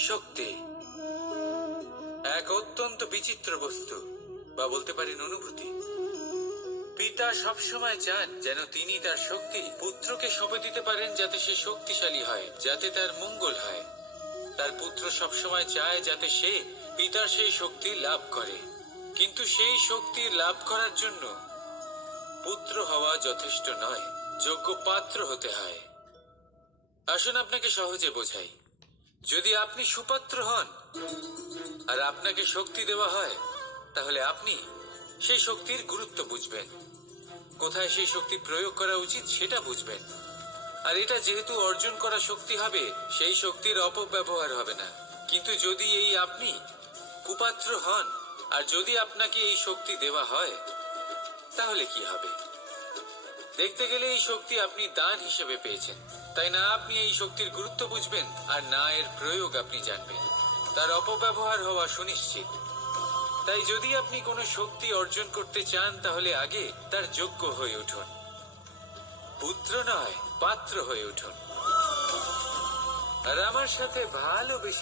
শক্তি এক অত্যন্ত বিচিত্র বস্তু, বা বলতে পারেন অনুভূতি। পিতা সবসময় চান যেন তিনি তার শক্তি পুত্রকে সঁপে দিতে পারেন, যাতে সে শক্তিশালী হয়, যাতে তার মঙ্গল হয়। তার পুত্র সবসময় চায় যাতে সে পিতার সেই শক্তি লাভ করে, কিন্তু সেই শক্তি লাভ করার জন্য পুত্র হওয়া যথেষ্ট নয়, যোগ্য পাত্র হতে হয়। আসুন আপনাকে সহজে বোঝাই। যদি আপনি সুপাত্র হন আর আপনাকে শক্তি দেওয়া হয়, তাহলে আপনি সেই শক্তির গুরুত্ব বুঝবেন, কোথায় সেই শক্তি প্রয়োগ করা উচিত সেটা বুঝবেন। আর এটা যেহেতু অর্জন করা শক্তি হবে, সেই শক্তির অপব্যবহার হবে না। কিন্তু যদি এই আপনি কুপাত্র হন আর যদি আপনাকে এই শক্তি দেওয়া হয়, তাহলে কি হবে? দেখতে গেলে এই শক্তি আপনি দান হিসেবে পেয়েছেন, তাই না আপনি এই শক্তির গুরুত্ব বুঝবেন আর না এর প্রয়োগ আপনি জানবেন। তার অপব্যবহার হওয়া সুনিশ্চিত। তাই যদি আপনি কোনো শক্তি অর্জন করতে চান, তাহলে আগে তার যোগ্য হয়ে উঠুন। পুত্র নয়, পাত্র হয়ে উঠুন। আর আমার সাথে ভালোবেসে